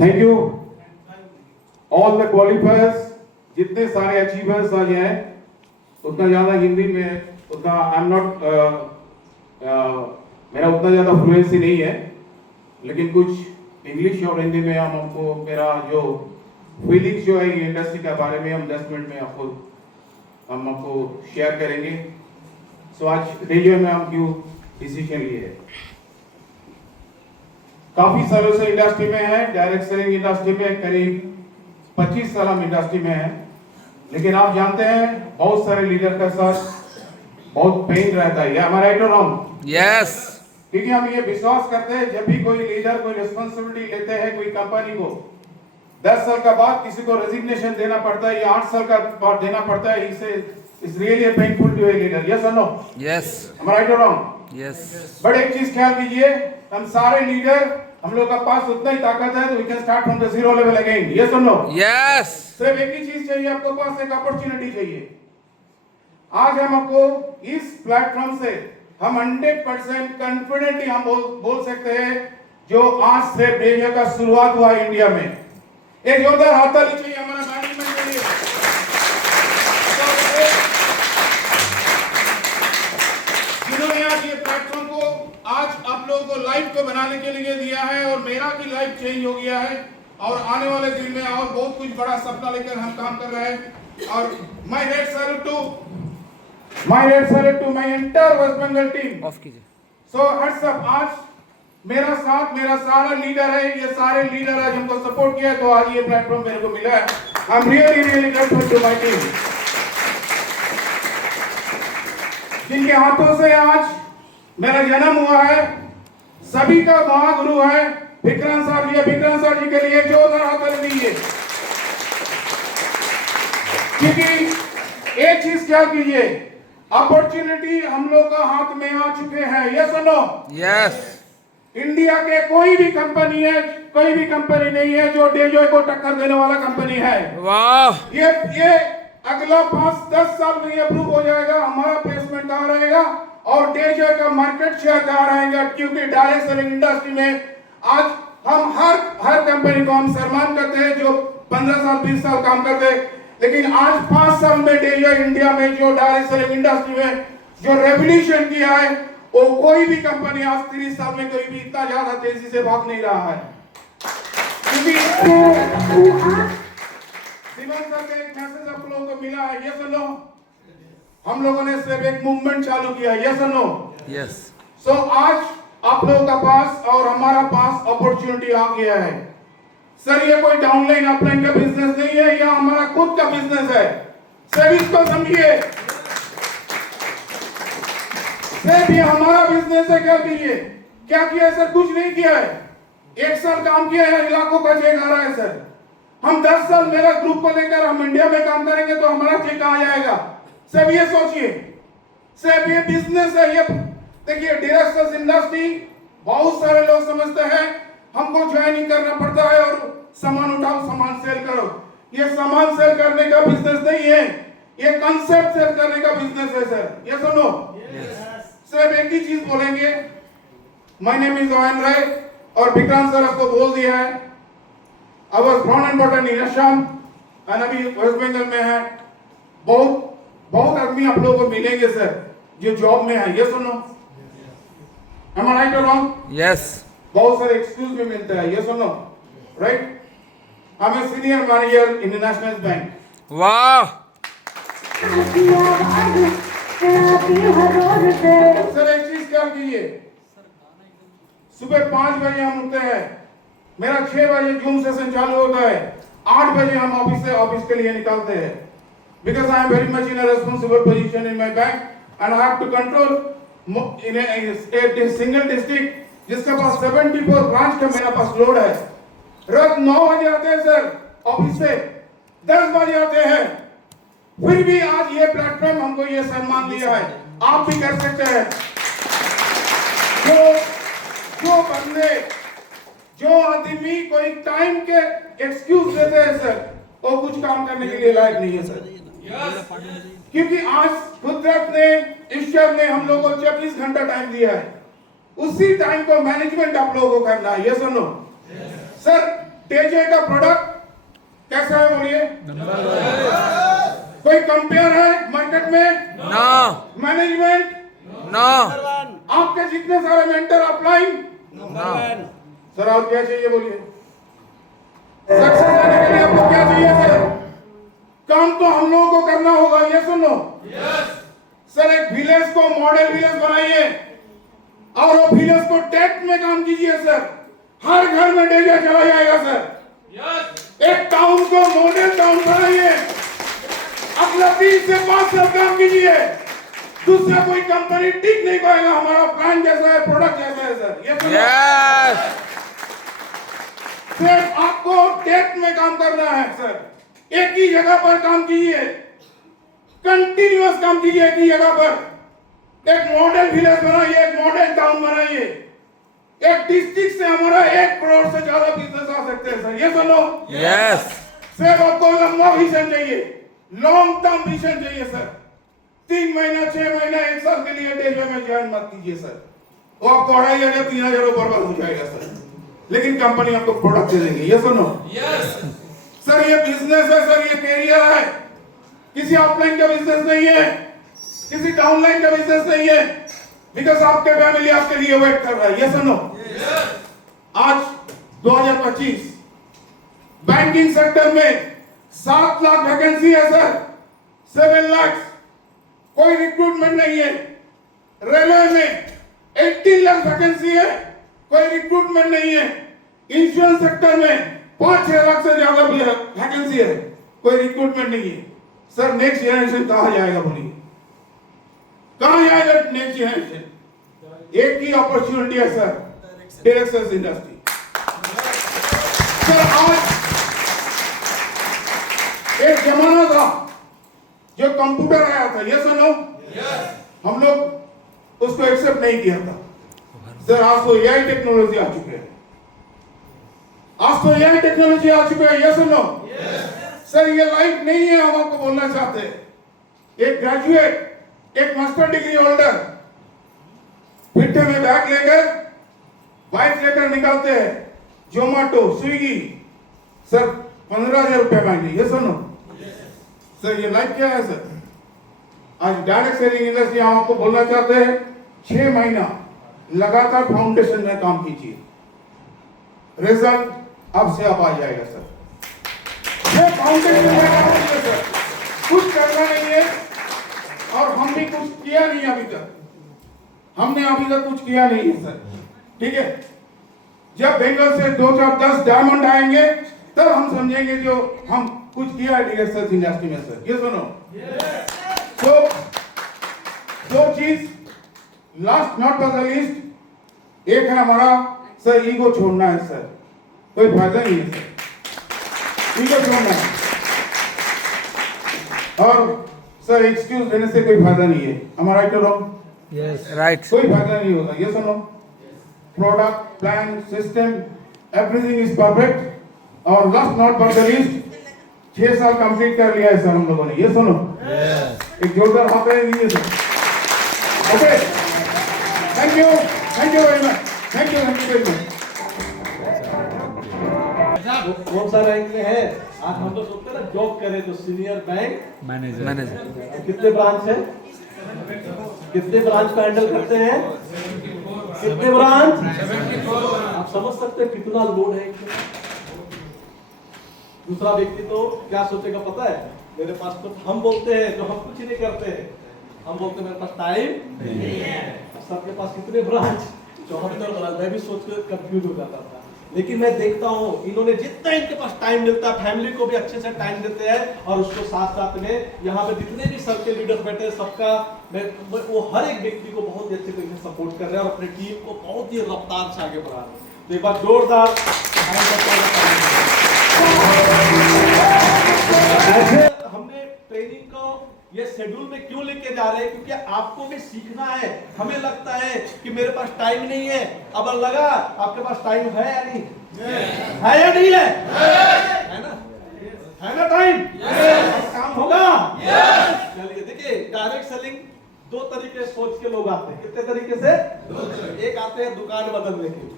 Thank you all the क्वालिफायर्स, जितने सारे achievers आज हैं, उतना ज़्यादा हिंदी में उतना आई एम नॉट मेरा उतना ज़्यादा फ्लुएंसी नहीं है, लेकिन कुछ इंग्लिश और हिंदी में हम आपको मेरा जो फीलिंग्स जो है ये इंडस्ट्री के बारे में हम 10 मिनट में हम आपको शेयर करेंगे। सो आज रेडियो में हम क्यों डिसीजन लिए है, काफी सालों से इंडस्ट्री में है, डायरेक्ट सेलिंग इंडस्ट्री में करीब 25 साल हम इंडस्ट्री में हैं, लेकिन आप जानते हैं बहुत सारे लीडर के साथ बहुत पेन रहता है। हमारा राइट और रॉन्ग? यस। क्योंकि हम ये विश्वास करते हैं जब भी कोई लीडर कोई रिस्पांसिबिलिटी लेते हैं कोई कंपनी को, 10 साल का बाद किसी को रेजिग्नेशन देना पड़ता है या 8 साल का बाद देना पड़ता है, इसे it's really painful to a leader. Yes or no? Yes. हमारा right or wrong? Yes. But एक चीज ख्याल कीजिए, हम सारे लीडर हम लोग का पास उतना ही ताकत है तो we can start from the zero level again. Yes or no? Yes. सिर्फ एक ही चीज चाहिए, आपको पास एक अपॉर्चुनिटी चाहिए। आज हम आपको इस प्लेटफॉर्म से हम 100% कॉन्फिडेंटली हम बोल सकते हैं जो आज से बेजा का शुरुआत हुआ है इंडिया में। एक जोरदार हाथ ताली चाहिए हमारा मैनेजमेंट के लिए। जिन्होंने आज ये प्लेटफॉर्म को आज आप लोगों को लाइव को बनाने के लिए दिया है और मेरा भी लाइफ चेंज हो गया है और आने वाले दिन में और बहुत कुछ बड़ा सपना लेकर हम काम कर रहे हैं। और my red salute to my entire West Bengal team. Off कीजिए। सो हट्स अप, आज मेरा साथ मेरा सारा लीडर है, ये सारे लीडर आज हमको सपोर्ट किया है तो आज ये प्लेटफॉर्म मेरे को मिला है। I am really grateful to my team, जिनके हाथों से आज मेरा जन्म हुआ है। सभी का महागुरु है विक्रांत सर जी। विक्रांत सर जी के लिए जोरदार हाथ ताली दीजिए। क्योंकि एक चीज क्या कीजिए, अपॉर्चुनिटी हम लोग का हाथ में आ चुके हैं। Yes or no? Yes. India के कोई भी कंपनी है, कोई भी कंपनी नहीं है जो डेजॉय को टक्कर देने वाला कंपनी है। वाह। ये अगला 5-10 साल में ये अप्रूव हो जाएगा, हमारा प्लेसमेंट कहाँ रहेगा और डेजॉय का मार्केट शेयर कहाँ रहेगा। क्योंकि डायरेक्ट सेलिंग इंडस्ट्री में आज हम हर कंपनी को हम सम्मान करते हैं जो 15 साल 20 साल काम करते हैं, लेकिन आज 5 साल में डेजॉय इंडिया में जो डायरेक्ट सेलिंग इंडस्ट्री में जो रेवोल्यूशन किया है वो कोई भी कंपनी आज 30 साल में कोई भी इतना ज्यादा तेजी से भाग नहीं रहा है। क्योंकि सीमा सर का एक मैसेज आप लोगों को मिला है। Yes or no? हम लोगों ने सिर्फ एक मूवमेंट चालू किया है। Yes or no? यस। सो आज आप लोगों का पास और हमारा पास अपॉर्चुनिटी आ गया है। सर ये कोई डाउनलाइन अपलाइन का बिजनेस नहीं है, यह हमारा खुद का बिजनेस है। सर इसको समझिए, सर ये हमारा बिजनेस है। क्या किया है सर? कुछ नहीं किया है। 1 साल काम किया है, इलाकों का चेक आ रहा है सर। हम 10 साल मेरा ग्रुप को लेकर हम इंडिया में काम करेंगे तो हमारा चेक आ जाएगा। सब ये सोचिए, सब ये बिजनेस है। ये देखिए डायरेक्ट इंडस्ट्री बहुत सारे लोग समझते हैं हमको ज्वाइनिंग करना पड़ता है और सामान उठाओ सामान सेल करो। ये सामान सेल करने का बिजनेस नहीं है, ये कंसेप्ट सेल करने का बिजनेस है सर। ये सुनो, सिर्फ एक ही चीज बोलेंगे, माय नेम इज ओएन राय और विक्रांत सर आपको बोल दिया है। आई वाज बोर्न एंड बॉटन इन असम और अभी वेस्ट बंगाल में है। बहुत आदमी आप लोगों को मिलेंगे सर जो जॉब में है। ये सुनो, am I right or wrong? Yes. बहुत सारे एक्सक्यूज भी मिलते हैं। ये सुनो, right? I'm a senior manager in the National Bank. वाह। सर एक चीज क्या कीजिए, सुबह 5 बजे हम उठते हैं, मेरा 6 बजे जूम सेशन चालू होता है, 8 बजे हम ऑफिस के लिए निकलते हैं। Because I am very much in a responsible position in my bank and I have to control in a single district जिसके पास 74 ब्रांच का मेरा पास लोड है। रात 9 बजे आते हैं सर ऑफिस से, 10 बजे आते हैं। फिर भी आज ये प्लेटफॉर्म हमको ये सम्मान दिया है, आप भी कर सकते हैं। जो बंदे जो आदमी कोई टाइम के एक्सक्यूज देते हैं सर वो कुछ काम करने के लिए लायक नहीं है सर। क्योंकि आज कुदरत ने, ईश्वर ने हम लोगों को 24 घंटा टाइम दिया है, उसी टाइम को मैनेजमेंट आप लोगों को करना है। Yes or no? सर तेजे का प्रोडक्ट कैसा है बोलिए? कोई कंपेयर है मार्केट में? No. Management, No. आपके जितने सारे मेंटर अपलाइन, No. सर और क्या चाहिए बोलिए? सक्सेस आने के लिए आपको क्या चाहिए सर? काम तो हम लोगों को करना होगा, ये सुनो। सर एक विलेज को मॉडल विलेज बनाइए और वो विलेज को टेक में काम कीजिए सर। हर घर में डेटा चला जाएगा सर। एक टाउन को मॉडल टाउन बनाइए, अगला 3 से 5 साल काम कीजिए, दूसरा कोई कंपनी टिक नहीं पाएगा। हमारा प्लान जैसा है, प्रोडक्ट जैसा है सर, ये सुनो। Yes. सिर्फ आपको टेक में काम करना है सर। एक ही जगह पर काम कीजिए, कंटिन्यूअस काम कीजिए एक ही जगह पर। एक मॉडल विलेज बनाइए, एक मॉडल टाउन बनाइए। एक डिस्ट्रिक्ट से हमारा 1 करोड़ से ज्यादा बिजनेस आ सकते हैं सर, ये सुनो। Yes. सिर्फ आपको लंबा विजन चाहिए, लॉन्ग टर्म विजन चाहिए सर। 3 महीना 6 महीना 1 साल के लिए डेल्वे में ज्वाइन मत कीजिए सर। वो आपको 2500 3000 बर्बाद हो जाएगा सर। लेकिन कंपनी आपको प्रोडक्ट दे देंगे, ये सुनो। सर ये बिजनेस है सर, ये कैरियर है, किसी ऑफलाइन का बिजनेस नहीं है, किसी डाउनलाइन का बिजनेस नहीं है। बिकॉज आपके फैमिली आपके लिए वेट कर रहा है, ये सुनो। आज 2025 बैंकिंग सेक्टर में 7 लाख वैकेंसी है सर, 7 लाख, कोई रिक्रूटमेंट नहीं है। रेलवे में 18 लाख वैकेंसी है, कोई रिक्रूटमेंट नहीं है। इंश्योरेंस सेक्टर में 5-6 लाख से ज्यादा वैकेंसी है, कोई रिक्रूटमेंट नहीं है। सर नेक्स्ट जनरेशन कहां जाएगा बोलिए? कहां जाएगा नेक्स्ट जनरेशन? एक ही अपॉर्चुनिटी है sir, direct sales industry. Sir आज एक जमाना था जो कंप्यूटर आया था, ये सुनो। हम लोग उसको एक्सेप्ट नहीं किया था सर। आज तो एआई टेक्नोलॉजी आ चुके हैं, आज तो एआई टेक्नोलॉजी आ चुके हैं, ये सुनो। सर ये लाइफ नहीं है, हम आपको बोलना चाहते हैं। एक ग्रेजुएट, एक मास्टर डिग्री होल्डर पिट्ठे में बैग लेकर बाइक लेकर निकलते हैं, जोमेटो स्विगी, सर 15,000 रुपए मांगे, ये सुनो। सर ये लाइफ क्या है सर? आज डायरेक्ट सेलिंग इंडस्ट्री हम आपको बोलना चाहते हैं, 6 महीना लगातार फाउंडेशन में काम कीजिए, रिजल्ट अब से अब आ जाएगा सर। ये फाउंडेशन में काम कीजिए सर, कुछ करना नहीं है। और हम भी कुछ किया नहीं अभी तक, हमने अभी तक कुछ किया नहीं है सर, ठीक है। जब बेंगल से 2-4-10 डायमंड आएंगे तब हम समझेंगे जो हम कुछ किया है डायरेक्ट इंडस्ट्री में सर, ये सुनो। तो 2 चीज last not but the least, एक है हमारा सर ईगो छोड़ना है सर, कोई फायदा नहीं है सर, ईगो छोड़ना है। और सर एक्सक्यूज देने से कोई फायदा नहीं है, हमारा right or wrong? Yes. Right. कोई फायदा नहीं होगा, ये सुनो। Product, plan, system, everything is perfect. और last not but the least, 6 साल कंप्लीट कर लिया है सर हम लोगों ने, ये सुनो। एक जोरदार हाथ है दीजिए sir. Okay, thank you very much, thank you very much. कौन सा रैंक में है? आज हम तो सोचते हैं ना जॉब करें तो सीनियर बैंक Manager. कितने ब्रांच है? कितने ब्रांच को हैंडल करते हैं? कितने ब्रांच? आप समझ सकते हैं कितना लोड है। दूसरा व्यक्ति तो क्या सोचेगा पता है? मेरे पास तो हम बोलते हैं जो हम कुछ ही नहीं करते हैं, हम बोलते हैं मेरे पास टाइम नहीं है। सबके पास कितने ब्रांच? 74 ब्रांच। मैं भी सोच कर कंफ्यूज हो जाता था, लेकिन मैं देखता हूँ इन्होंने जितना इनके पास टाइम मिलता है फैमिली को भी अच्छे से टाइम देते हैं। और उसको साथ साथ में यहाँ पे जितने भी सबके लीडर बैठे हैं सबका मैं वो हर एक व्यक्ति को बहुत ही अच्छे तरीके से सपोर्ट कर रहे हैं और अपनी टीम को बहुत ही रफ्तार से आगे बढ़ा रहे हैं। तो एक बार जोरदार ऐसे हमने ट्रेनिंग को ये शेड्यूल में क्यों लेके जा रहे हैं? क्योंकि आपको भी सीखना है। हमें लगता है कि मेरे पास टाइम नहीं है, अब लगा आपके पास टाइम है या नहीं? है या नहीं है? है ना? है ना टाइम? काम होगा? चलिए देखिए, डायरेक्ट सेलिंग 2 तरीके सोच के लोग आते हैं। कितने तरीके से? एक आते हैं दुकान बदलने के लिए।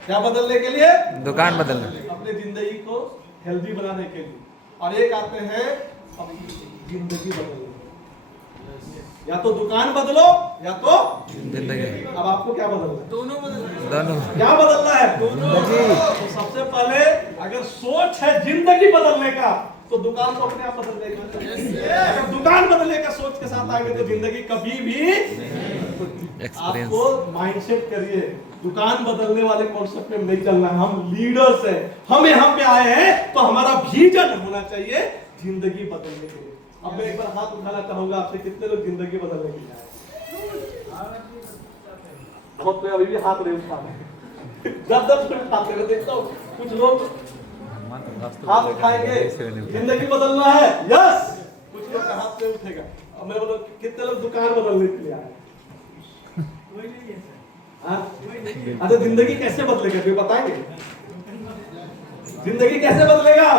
क्या बदलने के लिए? दुकान बदलना। अपने अपने जिंदगी को हेल्दी बनाने के लिए, और एक आते हैं अपनी जिंदगी बदलने। या तो दुकान बदलो या तो जिंदगी। अब आपको क्या बदलना है? दोनों। क्या बदलना है? तो सबसे पहले अगर सोच है जिंदगी बदलने का, तो दुकान तो अपने आप बदल जाएगा। अगर दुकान बदलने का सोच के साथ आगे तो जिंदगी कभी भी। आपको माइंडसेट करिए, दुकान बदलने वाले कॉन्सेप्ट में नहीं चलना है। हम लीडर्स हैं, हम यहाँ पे आए हैं तो हमारा विजन होना चाहिए जिंदगी बदलने के लिए। अब मैं एक बार हाथ उठाना चाहूंगा आपसे, कितने लोग जिंदगी बदलने के लिए आए? बहुत कोई अभी भी हाथ नहीं उठा रहे। जब उठाते हुए देखता हूँ कुछ लोग हाथ उठाएंगे, जिंदगी बदलना है, यस। कुछ लोग का हाथ नहीं उठेगा। अब मैं बोलो कितने लोग दुकान बदलने के लिए आए? अच्छा, जिंदगी कैसे बदलेगा ये बताएंगे? जिंदगी कैसे बदलेगा?